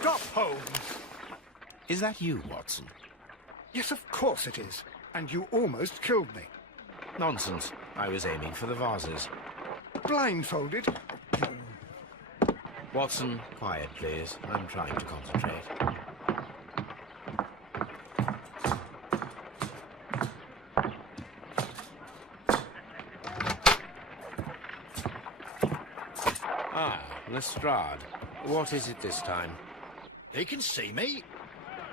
Stop, Holmes! Is that you, Watson? Yes, of course it is. And you almost killed me. Nonsense. I was aiming for the vases. Blindfolded? Watson, quiet, please. I'm trying to concentrate. Ah, Lestrade. What is it this time? He can see me.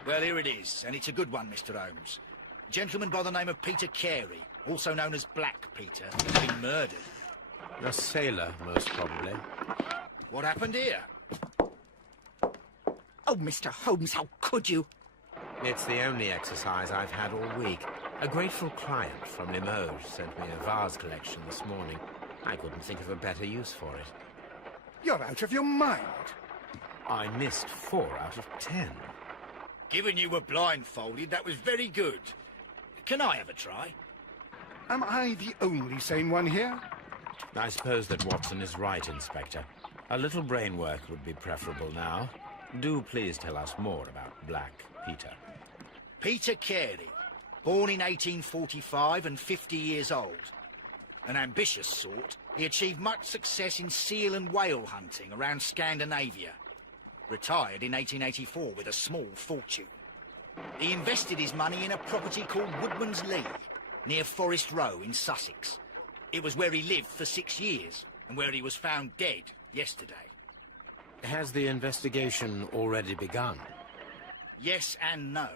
Well, here it is, and it's a good one, Mr. Holmes. A gentleman by the name of Peter Carey, also known as Black Peter, has been murdered. A sailor, most probably. What happened here? Oh, Mr. Holmes, how could you? It's the only exercise I've had all week. A grateful client from Limoges sent me a vase collection this morning. I couldn't think of a better use for it. You're out of your mind. I missed 4 out of 10. Given you were blindfolded, that was very good. Can I have a try? Am I the only sane one here? I suppose that Watson is right, Inspector. A little brain work would be preferable now. Do please tell us more about Black Peter. Peter Carey, born in 1845 and 50 years old. An ambitious sort, he achieved much success in seal and whale hunting around Scandinavia. Retired in 1884 with a small fortune. He invested his money in a property called Woodman's Lee, near Forest Row in Sussex. It was where he lived for 6 years, and where he was found dead yesterday. Has the investigation already begun? Yes and no.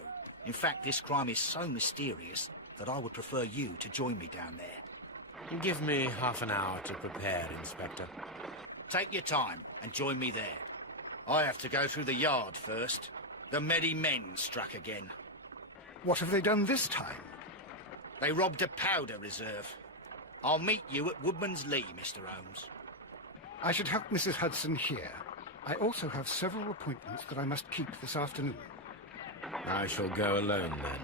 In fact, this crime is so mysterious that I would prefer you to join me down there. Give me half an hour to prepare, Inspector. Take your time and join me there. I have to go through the yard first. The Medi Men struck again. What have they done this time? They robbed a powder reserve. I'll meet you at Woodman's Lee, Mr. Holmes. I should have Mrs. Hudson here. I also have several appointments that I must keep this afternoon. I shall go alone, then.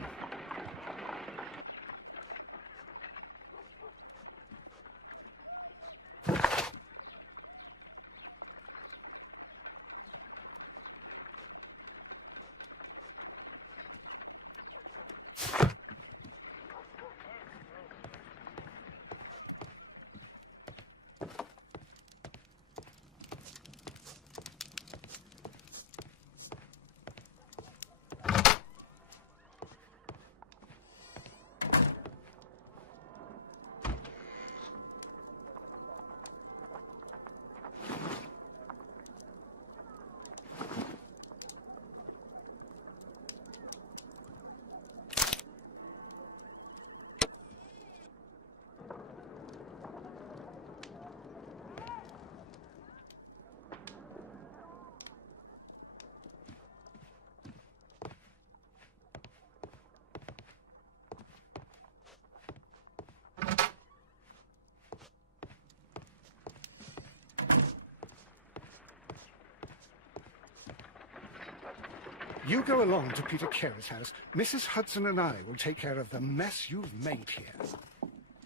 You go along to Peter Carey's house. Mrs. Hudson and I will take care of the mess you've made here.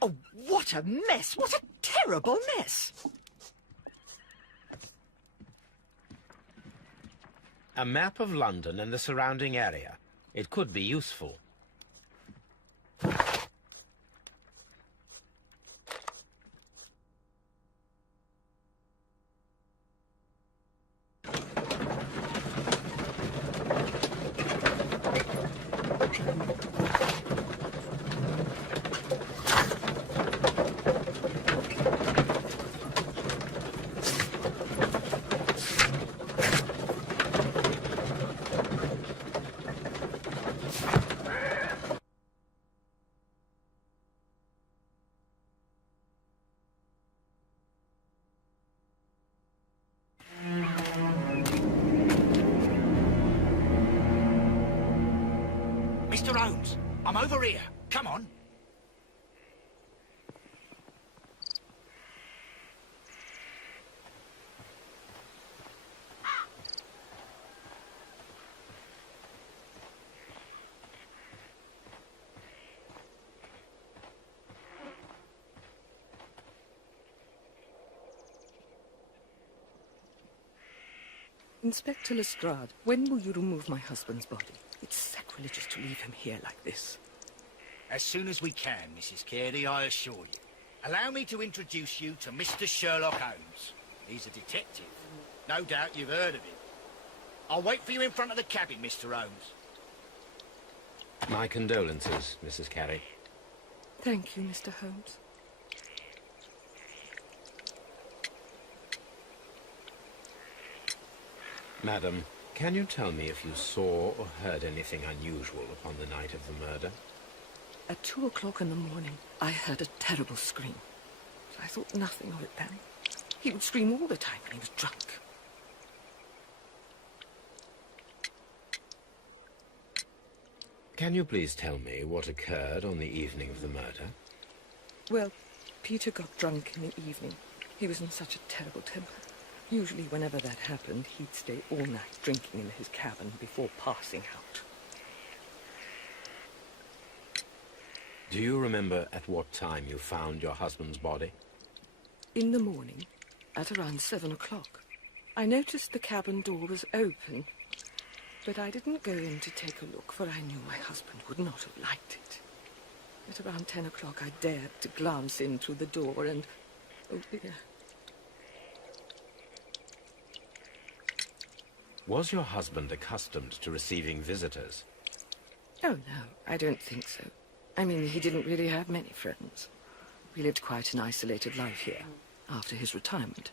Oh, what a mess! What a terrible mess! A map of London and the surrounding area. It could be useful. Mr. Holmes, I'm over here. Come on. Inspector Lestrade, when will you remove my husband's body? It's sacrilegious to leave him here like this. As soon as we can, Mrs. Carey, I assure you. Allow me to introduce you to Mr. Sherlock Holmes. He's a detective. No doubt you've heard of him. I'll wait for you in front of the cabin, Mr. Holmes. My condolences, Mrs. Carey. Thank you, Mr. Holmes. Madam, can you tell me if you saw or heard anything unusual upon the night of the murder? At 2 o'clock in the morning, I heard a terrible scream. I thought nothing of it then. He would scream all the time when he was drunk. Can you please tell me what occurred on the evening of the murder? Well, Peter got drunk in the evening. He was in such a terrible temper. Usually, whenever that happened, he'd stay all night drinking in his cabin before passing out. Do you remember at what time you found your husband's body? In the morning, at around 7 o'clock, I noticed the cabin door was open, but I didn't go in to take a look, for I knew my husband would not have liked it. At around 10 o'clock, I dared to glance in through the door and... oh dear. Was your husband accustomed to receiving visitors? Oh, no, I don't think so. I mean, he didn't really have many friends. We lived quite an isolated life here, after his retirement.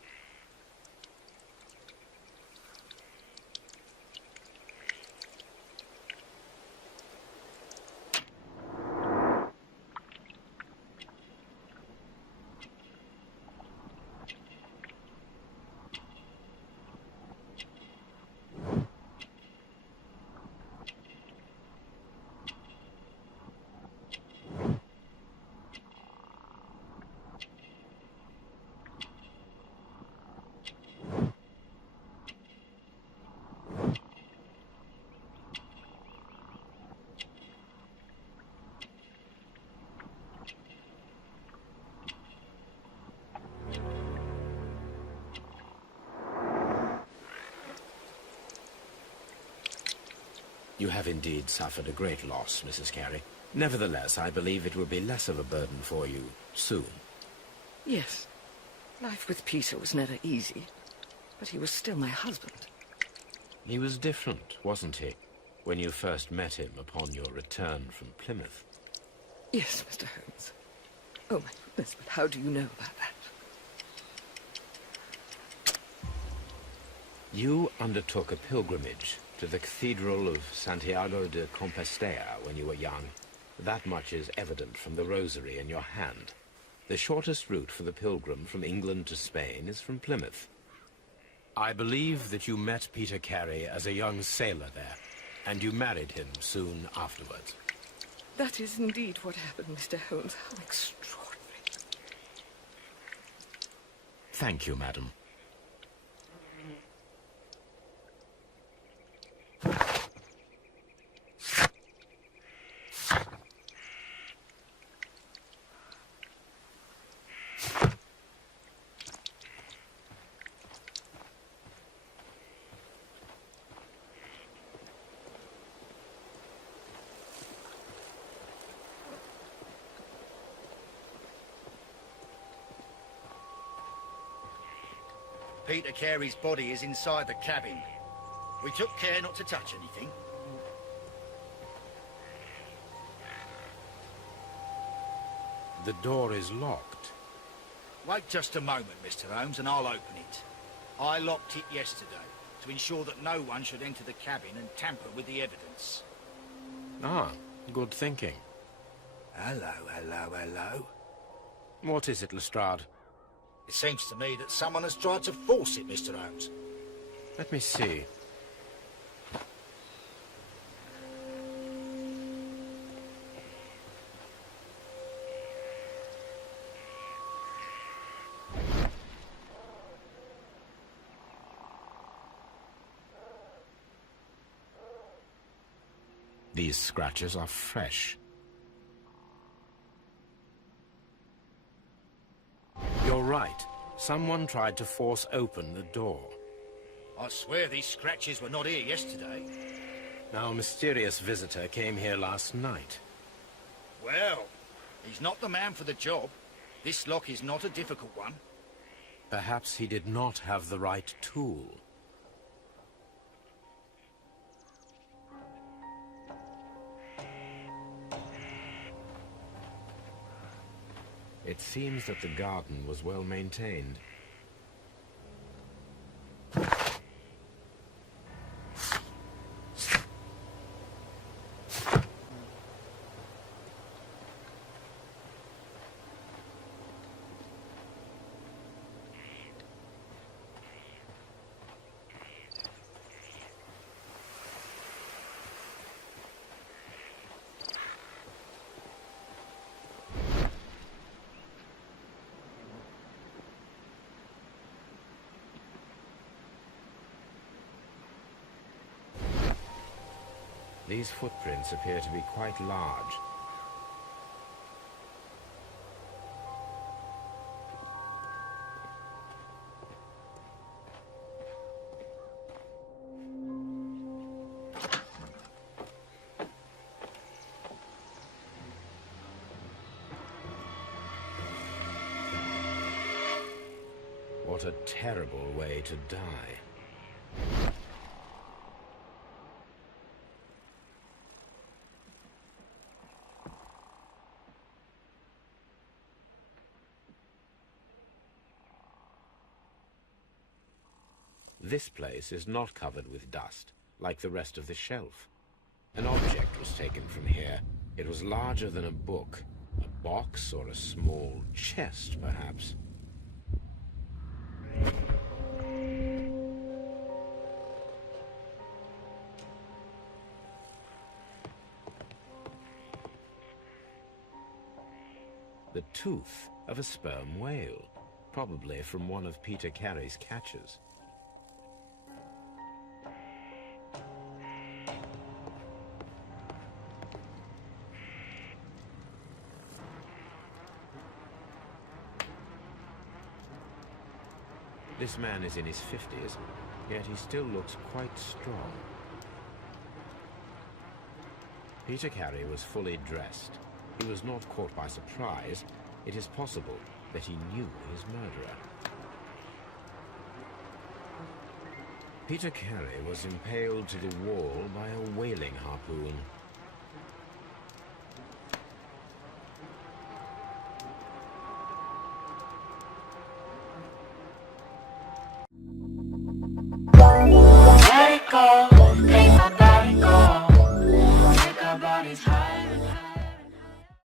You have indeed suffered a great loss, Mrs. Carey. Nevertheless, I believe it will be less of a burden for you soon. Yes. Life with Peter was never easy, but he was still my husband. He was different, wasn't he, when you first met him upon your return from Plymouth? Yes, Mr. Holmes. Oh, my goodness, but how do you know about that? You undertook a pilgrimage to the Cathedral of Santiago de Compostela when you were young. That much is evident from the rosary in your hand. The shortest route for the pilgrim from England to Spain is from Plymouth. I believe that you met Peter Carey as a young sailor there, and you married him soon afterwards. That is indeed what happened, Mr. Holmes. How extraordinary. Thank you, madam. Peter Carey's body is inside the cabin. We took care not to touch anything. The door is locked. Wait just a moment, Mr. Holmes, and I'll open it. I locked it yesterday to ensure that no one should enter the cabin and tamper with the evidence. Ah, good thinking. Hello, hello, hello. What is it, Lestrade? It seems to me that someone has tried to force it, Mr. Holmes. Let me see. These scratches are fresh. You're right. Someone tried to force open the door. I swear these scratches were not here yesterday. Our mysterious visitor came here last night. Well, he's not the man for the job. This lock is not a difficult one. Perhaps he did not have the right tool. It seems that the garden was well maintained. These footprints appear to be quite large. What a terrible way to die. This place is not covered with dust, like the rest of the shelf. An object was taken from here. It was larger than a book. A box or a small chest, perhaps. The tooth of a sperm whale, probably from one of Peter Carey's catches. This man is in his 50s, yet he still looks quite strong. Peter Carey was fully dressed. He was not caught by surprise. It is possible that he knew his murderer. Peter Carey was impaled to the wall by a whaling harpoon.